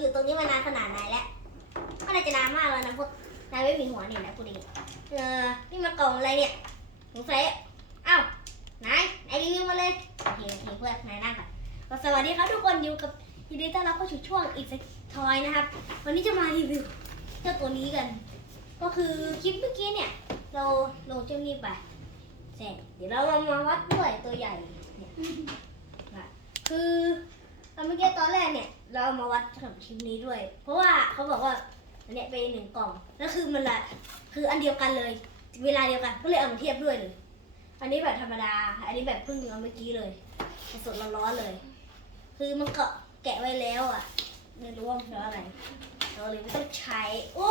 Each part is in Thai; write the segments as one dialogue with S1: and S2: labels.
S1: อยู่ตรงนี้มานานขนาดไหนแล้วก็น่าจะนานมากแล้วนะพวกนายไม่มีหัวนี่นะพูดดีเออนี่มากล่องอะไรเนี่ยสงสัยเอ้านายนายรีวิวมาเลยโอเคโอเคเพื่อนนายนั่งก่อนสวัสดีครับทุกคนอยู่กับยินดีต้อนรับเข้าสู่ช่วงอีกสักทอยนะครับ วันนี้จะมารีวิวเจ้าตัวนี้กัน ก็คือคลิปเมื่อกี้เนี่ย เราลงเจ้านี้ไปเสร็จเดี๋ยวเรามาวัดด้วยตัวใหญ่เนี่ยคือ ตอนเมื่อกี้ตอนแรกเนี่ยเราเอามาวัดกับคลิปนี้ด้วย เพราะว่าเขาบอกว่าอันเนี้ยเป็นหนึ่งกล่องแล้วคือมันละคืออันเดียวกันเลย เวลาเดียวกันก็เลยเอามาเทียบด้วยเลย อันนี้แบบธรรมดา อันนี้แบบเพิ่งเอาเมื่อกี้เลยสดๆร้อนๆเลย คือมันก็แกะไว้แล้วอะไม่รู้ว่าเพราะอะไรเราเลยไม่ต้องใช้โอ้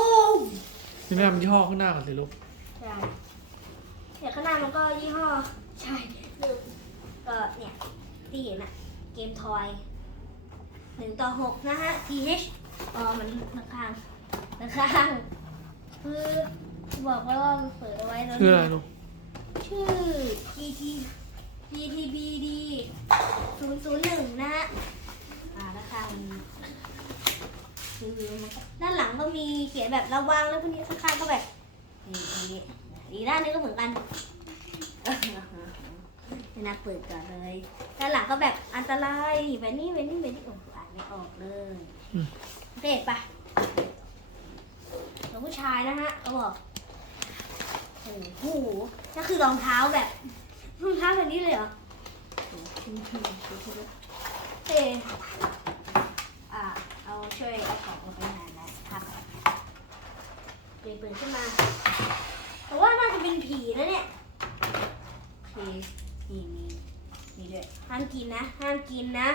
S2: นี่แม่มันยี่ห้อข้างหน้าก่อนสิลูก
S1: ใช่เนี่ยข้างหน้ามันก็ยี่ห้อใช่ลืมก็เนี่ยที่เห็นอะเกมทอย หนึ่งต่อหกนะฮะ th อ๋อมันข้างๆข้างๆคือบอกไว้ว่ามันเปิดเอาไว้แล้ว
S2: ชื่ออะไรลูก
S1: ชื่อ gt gtbd ศูนย์ศูนย์หนึ่งนะฮะอ่าราคามันคือมันก็ด้านหลังก็มีเขียนแบบระวังแล้วพวกนี้ข้างๆก็แบบนี่ตรงนี้อีกด้านนี้ก็เหมือนกันนี่นะเปิดก่อนเลยด้านหลังก็แบบอันตรายแบบนี้แบบนี้แบบนี้โอ้โหอ่าน ไม่ออกเลยเด็กปะแล้วผู้ชายนะฮะเขาบอกโอ้โหนั่นคือรองเท้าแบบรองเท้าแบบนี้เลยเหรอโอ้โหเท่อ่าเอาช่วยเอาของลงไปหน่อยนะครับเปิดเปิดขึ้นมาแต่ว่าน่าจะเป็นผีแล้วเนี่ยโอเคนี่มีมีด้วยห้ามกินนะห้ามกินนะ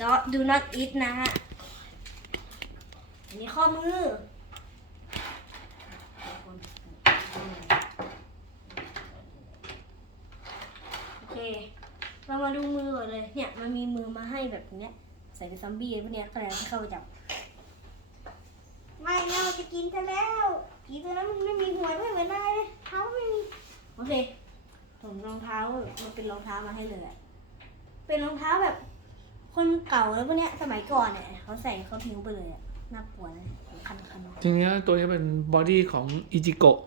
S1: don't do not eat นะฮะอันนี้ข้อมือโอเค เรามาดูมือก่อนเลย เนี่ย มันมีมือมาให้แบบเนี้ย ใส่เป็นซอมบี้พวกเนี้ยก็เลยให้เข้าไปจับ ไม่นะมันจะกินซะแล้วผีตัวนั้นมันไม่มีหัวด้วยเหมือนนายเลยเท้าไม่มีโอเคผมรองเท้ามันเป็นรองเท้ามาให้เลยอะเป็นรองเท้าแบบ คนเก่าแล้วพวกเนี้ยสมัยก่อนเนี่ยเขาใส่เขาทิ้งไปเลยอะน่ากลัวนะคันคัน
S2: จริงๆแล้วตัวนี้เป็นบอดี้ของอิจิโกะ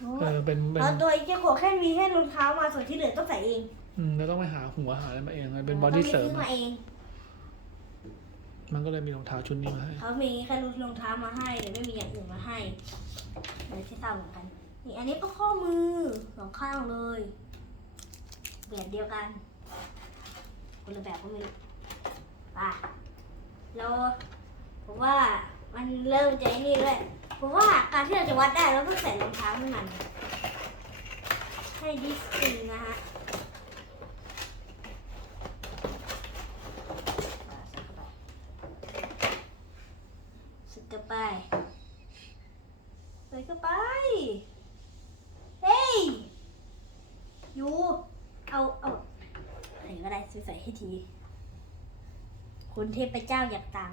S1: โอ้
S2: เออเป็นเป็น
S1: แล้วตัวไอ้เจ้าโกะแค่มีแค่รองเท้ามาส่วนที่เหลือต้องใส่เอง
S2: อืมเราต้องไปหาหัวหาอะไรมาเองมันเป็นบอดี้เสริม
S1: ต้องไปซื้อมาเอง
S2: มันก็เลยมีรองเท้าชุดนี้มาให้
S1: เขามีแค่รองเท้ามาให้แต่ไม่มีอย่างอื่นมาให้เลยที่ทราบเหมือนกันนี่อันนี้ก็ข้อมือสองข้างเลยแบบเดียวกัน คนละแบบก็ไม่รู้ป่ะเราผมว่ามันเริ่มใจนี่ด้วยผมว่าการที่เราจะวัดได้เราต้องใส่รองเท้าให้มันให้ดิสติงนะฮะส่เข้าไปส่เข้าไปใส่เข้าไป เฮ้ยยูเอา เอา นก็ได้ช่วยใส่ให้ทีคุณเทพเจ้าอยากต่าง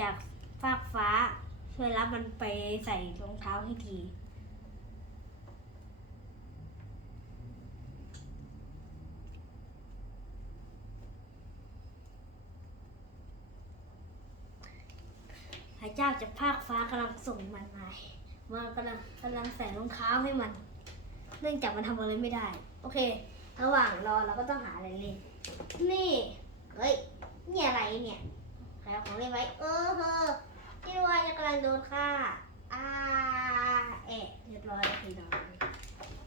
S1: จากฟากฟ้า ช่วยรับมันไปใส่รองเท้าให้ทีพระเจ้าจากภาคฟ้ากำลังส่งมันมามันกำลังกำลังใส่รองเท้าให้มัน เนื่องจากมันทำอะไรไม่ได้ โอเค ระหว่างรอเราก็ต้องหาอะไรเล่น นี่ เฮ้ย นี่อะไรเนี่ยใครเอาของเล่นไว้ เออเฮอที่ว่าจะกำลังโดนฆ่าอ่าเอะเรียบร้อยแล้วพี่น้อง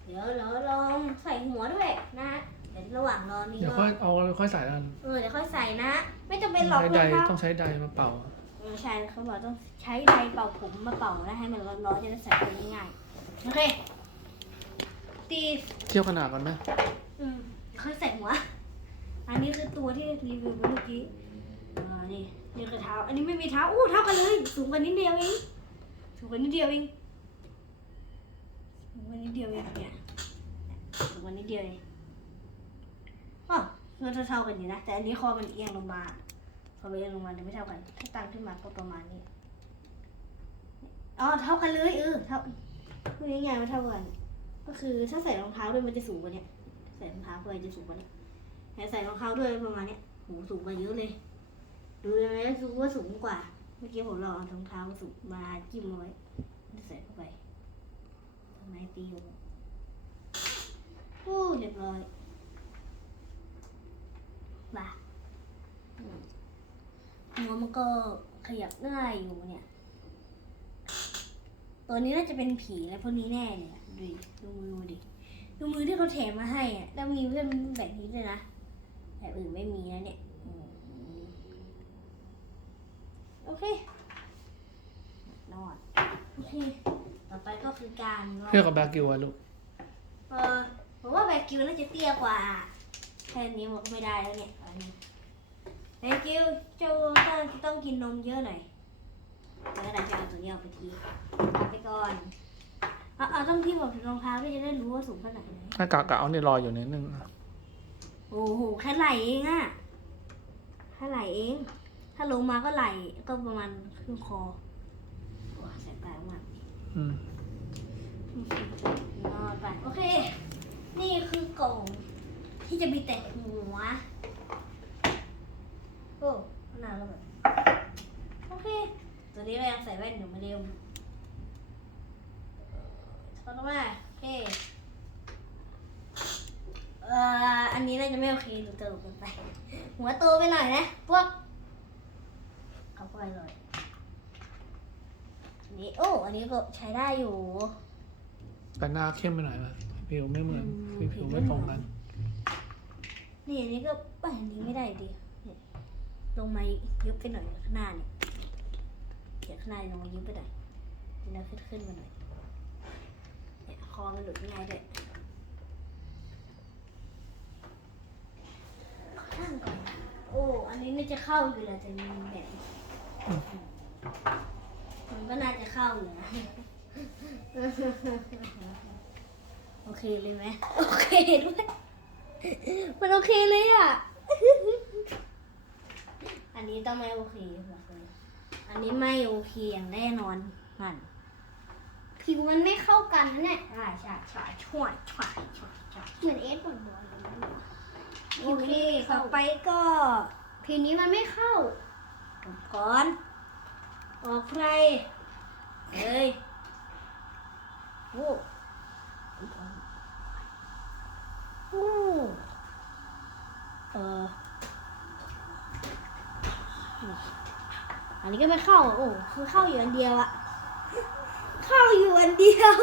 S1: เดี๋ยวเราลองใส่หัวด้วยนะฮะเดี๋ยวระหว่างรอนี้
S2: เดี๋ยว
S1: ก็
S2: ค่อยเอาค่อยใส่กัน
S1: เออเดี๋ยวค่อยใส่นะ ไม่จำเป็นหร
S2: ต้
S1: อ
S2: อกงใช้
S1: เพื่
S2: ใด
S1: อนครับ
S2: ต้องใช้ใดมาเป่า
S1: เออใช่เขาบอกต้องใช้ไดร์เป่าผมมาเป่าแล้วให้มันร้อนๆจะได้ใส่ไปง่ายๆโอเคตี
S2: เทียบขนาดกันไหม
S1: อืมค่อยใส่หัว อันนี้คือตัวที่รีวิวเมื่อกี้อ่านี่นี่คือเท้า อันนี้ไม่มีเท้า อู้เท่ากันเลย สูงกว่านิดเดียวเอง สูงกว่านิดเดียวเอง สูงกว่านิดเดียวเองเนี่ยสูงกว่านิดเดียวเองอ๋อมันเท่ากันอยู่นะ แต่อันนี้คอมันเอียงลงมา คอมันเอียงลงมาแต่ไม่เท่ากัน ถ้าตั้งขึ้นมาก็ประมาณนี้ อ๋อ เท่ากันเลยเออ เท่าพูดง่ายๆมันเท่ากัน ก็คือถ้าใส่รองเท้าด้วยมันจะสูงกว่านี้ ใส่รองเท้าด้วยจะสูงกว่านี้แต่ใส่รองเท้าด้วยประมาณเนี้ยโหสูงกว่าเยอะเลย ดูยังไงก็รู้ว่าสูงกว่า เมื่อกี้ผมลองรองเท้าสุกมาจิ้มเอาไว้ใส่เข้าไปทำไมปิวอู้เรียบร้อยมาหัวมันก็ขยับง่ายอยู่เนี่ย ตัวนี้น่าจะเป็นผีอะไรพวกนี้แน่เลยดูดิดูมือดิ ดูมือที่เขาแถมมาให้อะแล้วมีเพื่อนแบบนี้ด้วยนะแบบอื่นไม่มีนะเนี่ยอืมโอเคนอนโอเค ต่อไปก็คือการลอง
S2: เทียบกับแบล็กกิวอะลูก
S1: เออผมว่าแบกิวน่าจะเตี้ยกว่าแค่นี้มันก็ไม่ได้แล้วเนี่ยอันนี้แบกิวเจ้าต้องต้องกินนมเยอะหน่อยแล้วก็ได้จะเอาตัวนี้ออกไปทีเอาไปก่อน เอาเอาต้องที่บอกรองเท้าด้วยจะได้รู้ว่าสูงเท่าไหร่นะ
S2: ถ้ากะกะเอาเนี่ยรออยู่นิดนึงอะ
S1: โอ้โหแค่ไหลเองอะแค่ไหลเอง ถ้าลงมาก็ไหลก็ประมาณครึ่งคอว้าแสบตามาก
S2: อืม
S1: นอนไปโอเค นี่คือกล่องที่จะมีแต่หัว โอ้ขนาดเราแบบโอเค ตัวนี้เรายังใส่แว่นอยู่เหมาเดิมถอดออกมาโอเค เอ่อ อันนี้น่าจะไม่ โอเคดูตลกเกินไป หัวโตไปหน่อยนะ พวกเอาไปเลยอันนี้โอ้ อันนี้ก็ใช้ได้อยู่
S2: แต่หน้าเข้มไปหน่อยนะผิวไม่เหมือน
S1: อืม
S2: ผิวไม่ตรงกัน
S1: นี่อันนี้ก็ไปอันนี้ไม่ได้ดีเนี่ยลงมายุบไปหน่อยข้างหน้าเนี่ยเดี๋ยวข้างหน้าลงมายุบไปหน่อยนี่นะขึ้นขึ้นมาหน่อยเนี่ยคอมันหลุดง่ายด้วยขอนั่งก่อนนะโอ้ อันนี้น่าจะเข้าอยู่แหละแต่มันแบบ
S2: อืม
S1: มันก็น่าจะเข้าอยู่นะโอเคเลยไหมโอเคด้วยมันโอเคเลยอะ อันนี้ต้องไม่โอเคบอกเลยอันนี้ไม่โอเคอย่างแน่นอนนั่น
S3: ผิวมันไม่เข้ากันนะเนี่ย
S1: ใช่ใช่ใช่ช่วยช่วยช่วยช่วย
S3: เหมือนเอสปวดหัวเลยนะ
S1: โอเค ต่อไปก็
S3: ผิวนี้มันไม่เข้า
S1: อุปกรณ์ออกใครเฮ้ยโอ้อุปกรณ์โอ้เออนี่อันนี้ก็ไม่เข้า โอ้คือเข้าอยู่อันเดียวอะเข้าอยู่อันเดียว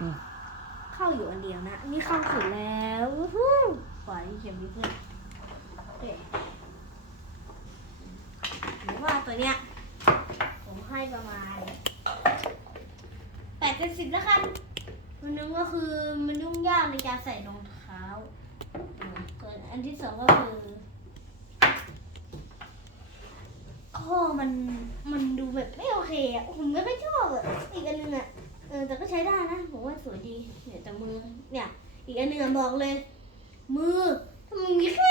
S2: อืม
S1: เข้าอยู่อันเดียวนะ นี่เข้าสุดแล้ววู้ฮู้ปล่อยเข็มนิดนึงเอ๊ะ หรือว่าตัวเนี้ย ผมให้ประมาณแปดเต็มสิบแล้วกัน มันนึงก็คือมันยุ่งยากในการใส่รองเท้าส่วนอันที่สองก็คือข้อมันมันดูแบบไม่โอเคอะผมไม่ค่อยชอบอะอีกอันหนึงอะเออแต่ก็ใช้ได้นะผมว่าสวยดีเนี่ยแต่มือเนี่ย อีกอันหนึ่งอะบอกเลย มือทำไมมีแค่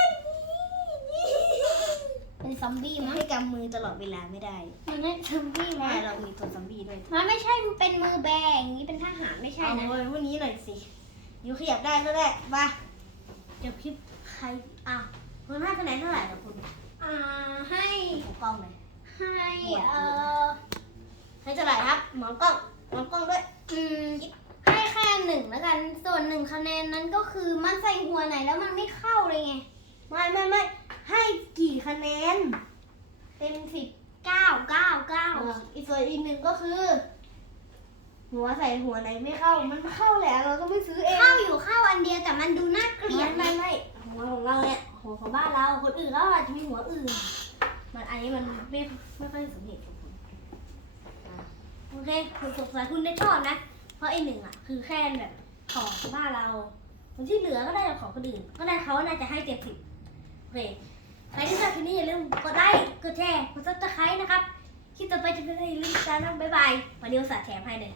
S3: เป็นซอมบี้มั้ง
S1: ให้กำมือตลอดเวลาไม่ได้
S3: มันไม่ซอมบี้
S1: ไม่
S3: มั้ง
S1: เรามีตัวซัมบี้ด้วย
S3: มันไม่ใช่มันเป็นมือแบงอย่างนี้เป็นทหารไม่ใช่
S1: เอา
S3: นะ
S1: ไว้วันนี้หน่อยสิยูขยับได้ก็ได้มาเดี๋ยวคลิปใครอะคุณให้คะแนนเท่าไหร่ล่ะคุณ
S3: อ่าให้
S1: ของกล้องเลย
S3: ให้เอ่อ
S1: ให้เท่าไหร่ครับหมอกล้องหมอกล้องด้วย
S3: อืมให้แค่หนึ่งแล้วกัน ส่วนหนึ่งคะแนนนั้นก็คือมันใส่หัวไหนแล้วมันไม่เข้าเลยไง
S1: ไม่ไม่ไม่ ให้กี่คะแนน
S3: เต็มสิบเก้าเก้าเก้า
S1: อะอีกส่วนอีกหนึ่งก็คือ หัวใส่หัวไหนไม่เข้า มันเข้าแหละเราต้องไปซื้อเอง
S3: เข้าอยู่เข้าอันเดียวแต่มันดูน่าเกลียด
S1: ไม่ไม่ไม่หัวของเราเนี่ยหัวของบ้านเราคนอื่นเขาอาจจะมีหัวอื่น มันอันนี้มันไม่ไม่ค่อยสมเหตุสมผลอะโอเคคุณสงสัยคุณได้ชอบนะ เพราะไอหนึ่งอะ คือแค่แบบของบ้านเราคนที่เหลือก็ได้ของคนอื่น ก็ได้เขาน่าจะให้เจ็ดสิบโอเค ใครที่ชอบคลิปนี้อย่าลืมกดไลค์กดแชร์กดซับสไครต์นะครับคลิปต่อไปจะเป็นอะไรอย่าลืมติดตามนะบ๊ายบายวันนี้อุตส่าห์แถมให้เลย